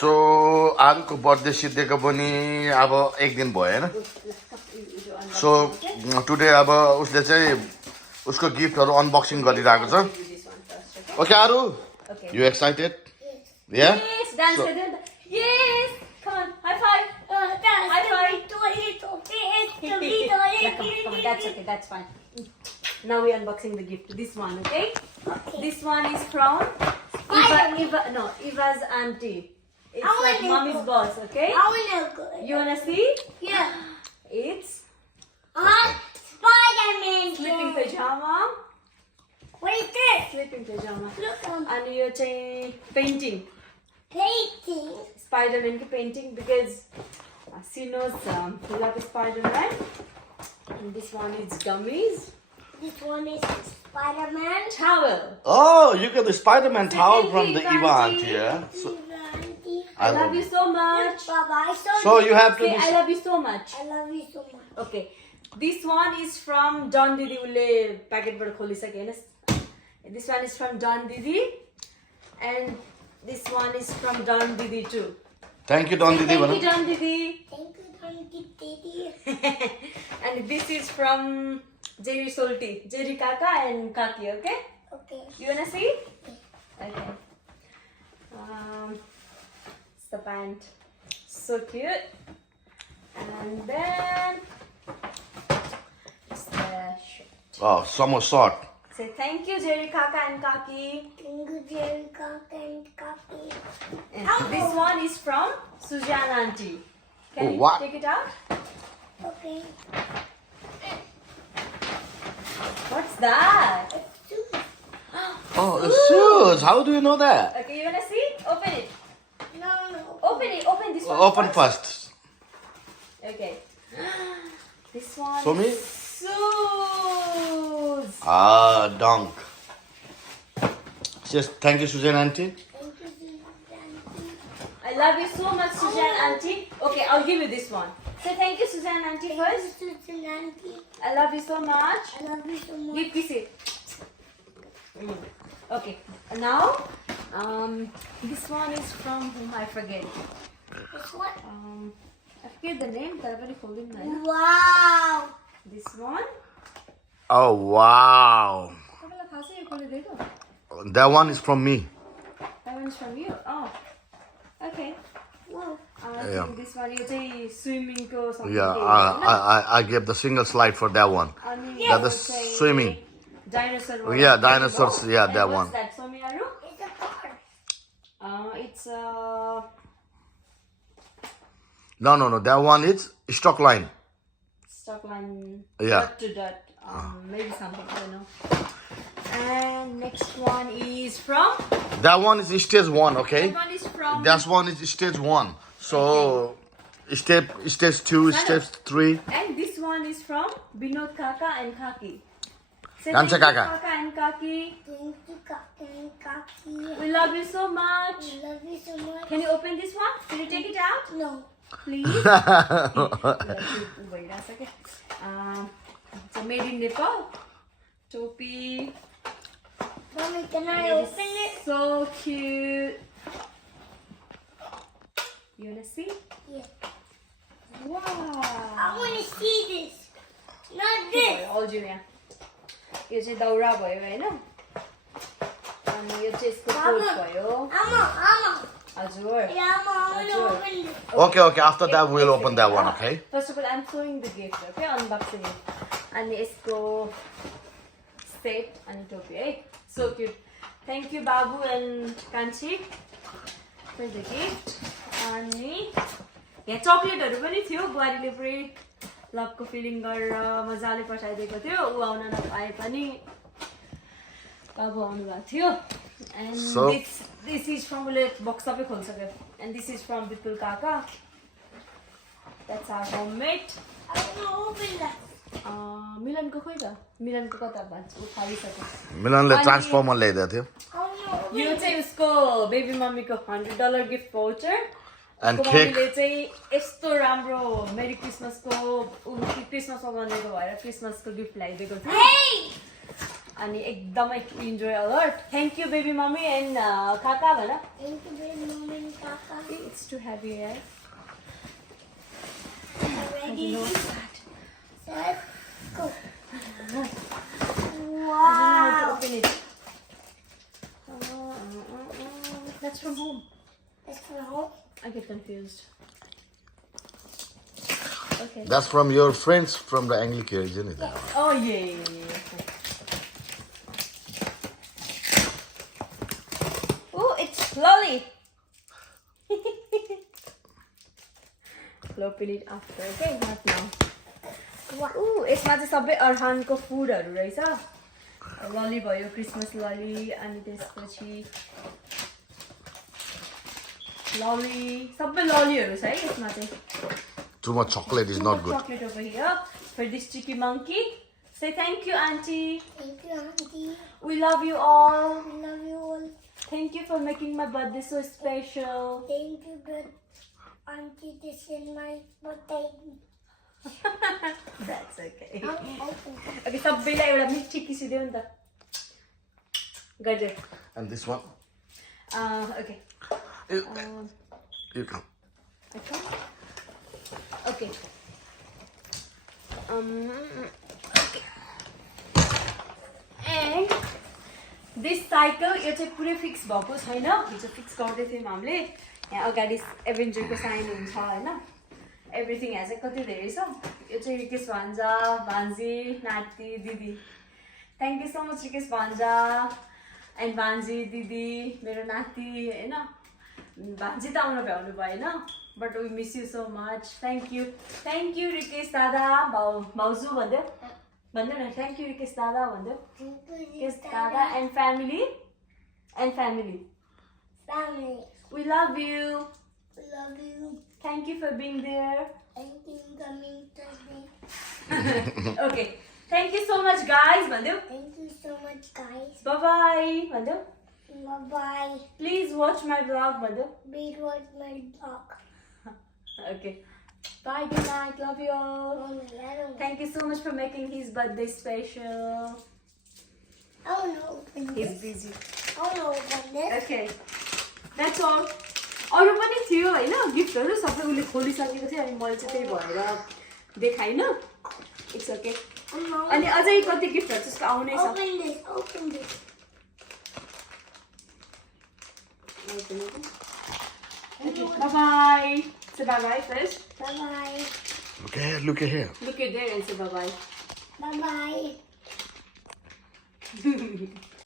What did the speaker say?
सो आरुको birthday सिद्धिएको पनि अब एक दिन भयो होइन सो टुडे अब उसले चाहिँ उसको गिफ्टहरू अनबक्सिङ गरिरहेको छ ओके आरु यु एक्साइटेड या Yes, dance with it. Yes, come on, high five. High five. Come on, that's okay, that's fine. Now we're unboxing the gift. This one, okay? This one is from Eva's auntie. It's like mommy's boss, okay? You wanna see? Yeah. It's Spider-Man. sleeping pajama. What is this? Sleeping pajama. Look on And you're saying painting. painting. Spider-Man ki painting because she knows we love Spider-Man. And this one is gummies. This one is Spider-Man. Towel. Oh, you got the Spider-Man towel Thank from you, the Eva Auntie. auntie, yeah? So, Auntie. I love you so much. Bye-bye. so you have to Okay, be... I love you so much. I love you so much. Okay. This one is from Don Didi. Ule packet bada kholisake हैन. This one is from Don Didi. And this one is from Don Didi too. Thank you, Don Didi. Thank you, Don Didi. Thank you, Auntie Didi. And this is from Jerry Solti. Jerry Kaka and Kaki, okay? Okay. You wanna see? Okay. It's the pant. So cute. And then it's the shirt. Oh, summer short. Say thank you, Jerry Kaka and Kaki. Thank you, Jerry Kaka and Kaki. And this one is from Suzanne Auntie. Can Oh, you what? take it out? Okay. What's that? Oh, the shoes. How do you know that? Okay, you wanna see? Open it. No. Open it. Open this one. Open first. Okay. This one. Show me. Shoes. Ah, donk. Yes, thank you, Suzanne auntie. Thank you, Auntie. I love you so much, Suzanne Auntie. Okay, I'll give you this one. Say thank you, Suzanne Auntie first. Thank you, Auntie. I love you so much. I love you so much. Give kiss it. Okay, now this one is from whom I forget. This one. I forget the name. But I'm holding that. Wow. This one. Oh, wow. That one is from me. That one is from you. Oh, okay. Wow. I Yeah. think this one you say swimming or something. Yeah, I gave the single slide for that one. That is swimming. Dinosaur. Oh, yeah, dinosaurs. Yeah, And that what's one. that? Somiaru? It's a car. It's No. That one is stock line. stock line. Yeah. Dot to dot. Maybe something. I don't know. And next one is from. That one is stage one, okay? That one is from. That one is stage one. So, stage two, stage three. And this one is from Binod Kaka and Kaki. Say Gancha thank you, Kaka. Kaka and Kaki. Thank you, Kaka and Kaki. We love you so much. I love you so much. Can you open this one? Can you take it out? No. Please. Wait a second. So made in Nepal. Topi. Mommy, can I It is open it? so cute. You wanna see? Yeah. Wow. I want to see this. Not this. All Julia. यो चाहिँ दौरा भयो हैन अनि यो चाहिँ यसको coat भयो Amma. हजुर Yeah, Amma, I want to open this. Okay, after that we'll open that one, okay? First of all, I'm showing the gift, okay? Unboxing it. And यसको set and topi, है? So cute. Thank you, Babu and Kanchi for the gift. अनि यहाँ चकलेटहरु पनि थियो बुहारीले पुरै लभको feeling गरेर मजाले पठाइदिएको थियो उ आउन नपाए पनि बाबु आउनु भएको थियो and So- this is from उसले बक्स सबै खोलिसक्यो and this is from Bipul Kaka. That's our homemade. I want to open that. मिलनको खोइ त मिलनको कता भन्छ उ खाइसक्यो मिलनले अनि- ट्रान्सफर्मर ल्याइदिएको थियो I want to open यो चाहिँ उसको बेबी मम्मीको $100 गिफ्ट भाउचर And उसको cake. मम्मीले चाहिँ यस्तो राम्रो मेरी क्रिसमसको क्रिसमसमा बनेको भएर क्रिसमसको गिफ्ट ल्याइदिएको थियो Hey! अनि एकदमै enjoy alert thank you baby mummy end काका भन Thank you very much, Kaka. it's too heavy here. Ready? No, it's bad. Set. Go. I don't know how to Wow. open it. That's from home. That's for home. I get confused. Okay. That's from your friends from the Anglican, isn't it? Oh yeah. Oh, it's lolly. Open it after, okay? Not now. Ooh, यसमा चाहिँ सबै अरहानको फुडहरू रहेछ. लली भयो, Christmas लली, अनि त्यसपछि लली, सबै ललीहरू छ है यसमा चाहिँ. Too much chocolate is not good. Chocolate over here for this cheeky monkey. Say thank you, Auntie. Thank you, Auntie. We love you all. We love you all. Thank you for making my birthday so special. Thank you, good Auntie. This is my birthday. That's okay. Open. Okay, सबैलाई एउटा मिठी किसी देऊ नि त. गजर. And this one? Okay. You come. Okay. Okay. Okay. And this cycle यो चाहिँ पुरै फिक्स भएको छैन. हिजो फिक्स गर्दै थियौँ हामीले. यहाँ अगाडि एभेन्जरको साइन हुन्छ हैन. Everything has a कति धेरै छ. यो चाहिँ रिकेश भान्जा, भान्जी, नाति, दिदी. Thank you so much Rikesh भान्जा and भान्जी, दिदी, मेरो नाति हैन. भान्जी त आउन भ्याउनु भएन. But we miss you so much. Thank you. Thank you Rikesh दादा. भाउजू भन्दै. भन्दै न thank you रिकेश दादा भन्दै. Rikesh dada and family. And family. Family. We love you. We love you. Thank you for being there. Thank you for coming today. Okay. Thank you so much guys भन्दै. Thank you so much, guys. Bye bye भन्दै. Bye bye. Please watch my vlog भन्दै. Please watch my vlog. Okay. Bye, good night. Love you all. Mommy, I don't. Thank you so much for making his birthday special. I don't know. Open He's this. busy. I don't know. Open this. Okay. That's all. अरू पनि थियो हैन गिफ्टहरु सबै उले खोलिसकेको थियो अनि मैले चाहिँ त्यही भएर देखाइन. It's okay. अनि अझै कति गिफ्टहरु त्यसको आउने छ. Open this. Open this. Okay. Bye bye. Say bye bye first. Bye bye. Look here, look here. Look at there and say bye bye. Bye bye.